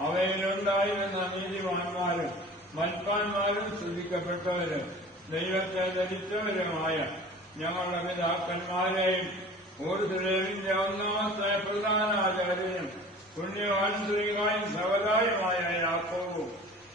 അവയിലുണ്ടായിരുന്ന നീതിമാന്മാരും മൽപ്പാന്മാരും ശ്രദ്ധിക്കപ്പെട്ടവരും ദൈവത്തെ ധരിച്ചവരുമായ ഞങ്ങളുടെ പിതാക്കന്മാരെയും ഊർജുലേവിന്റെ ഒന്നാമത്തെ പ്രധാനാചാര്യനും പുണ്യവാൻ ശ്രീകായും സവതായുമായ യാക്കോവും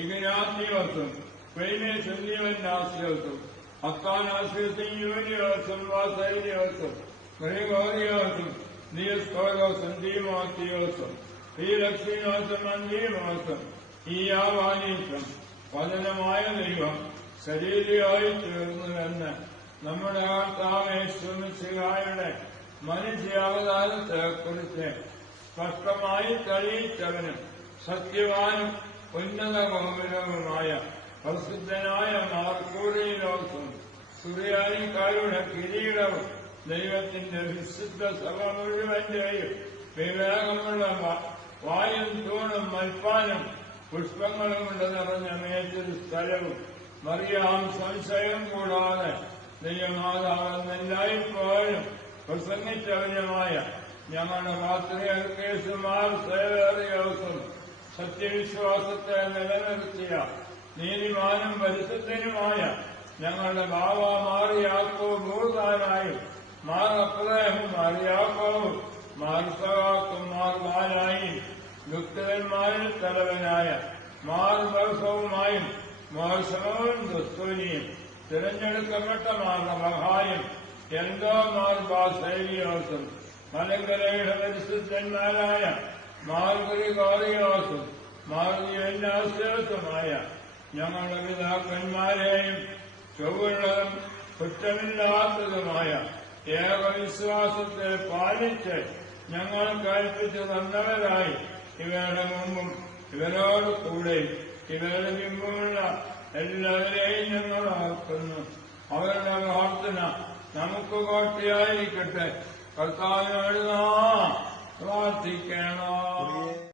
ഇഗ്നാത്തിയോസും ക്വൈനേശന്യവന്നാസിയോസും അക്കാനാസിയസും യൂനിയോസും വാസൈനിയോസും ഗ്രിഗോറിയോസും നിയസ്കോലോസും ദീമോത്തിയോസും. ഈ ലക്ഷ്മിയോസും അന്തീമോസും ഈ യാവാനീസും പതനമായ ദൈവം ശരീരമായി തീർന്നുവെന്ന് നമ്മുടെ ആ ശ്രമിച്ചുകാരുടെ മനുഷ്യാവതാരത്തെക്കുറിച്ച് സ്പഷ്ടമായി തെളിയിച്ചവനും സത്യവാനും ഉന്നത ഗൗരവമായ പ്രസിദ്ധനായ മാർക്കൂറിയിലോസും സുറിയാനിക്കാരുടെ കിരീടവും ദൈവത്തിന്റെ വിശുദ്ധ സഭ മുഴുവന്റെയും വിവേകമുള്ള വായും തൂണും മൽപ്പാനും പുഷ്പങ്ങളും കൊണ്ട് നിറഞ്ഞ മേച്ചൊരു സ്ഥലവും മറിയാം സംശയം കൂടാതെ ദൈവമാതാവെന്നെല്ലായ്പ്പോഴും പ്രസംഗിച്ചവനുമായ ഞങ്ങളുടെ പാത്രികേസുമാർ സേവേറിയോസും സത്യവിശ്വാസത്തെ നിലനിർത്തിയ നീതിമാനും പരിശുദ്ധനുമായ ഞങ്ങളുടെ ബാവ മാറിയാക്കോ ഭൂതാനായും മാർ അപ്രേഹം മാറിയാക്കോവും മാർ ബാലായും ദുഃഖിതന്മാരിൽ തലവനായ മാർ ബർസവുമായും മാർ ശമവും ദുസ്തൂനിയും തിരഞ്ഞെടുക്കപ്പെട്ട മാർഗമഹായും എന്തോ മാർ ബാസേലിയോസും മലങ്കരയുടെ പരിശുദ്ധന്മാരായ മാർഗരികോറിയോസും മാർഗിയന്യാസോസുമായ ഞങ്ങളുടെ പിതാക്കന്മാരെയും ചൊവ്വുള്ളതും കുറ്റമില്ലാത്തതുമായ ഏകവിശ്വാസത്തെ പാലിച്ച് ഞങ്ങൾ കൽപ്പിച്ചു തന്നവരായി ഇവരുടെ മുമ്പും ഇവരോട് കൂടെ ഇവരുടെ മുമ്പുമുള്ള എല്ലാവരെയും ഞങ്ങൾ ഓർക്കുന്നു അവരുടെ പ്രാർത്ഥന നമുക്ക് കോട്ടയായിരിക്കട്ടെ. കർത്താവിനോട് നാം പ്രാർത്ഥിക്കണം.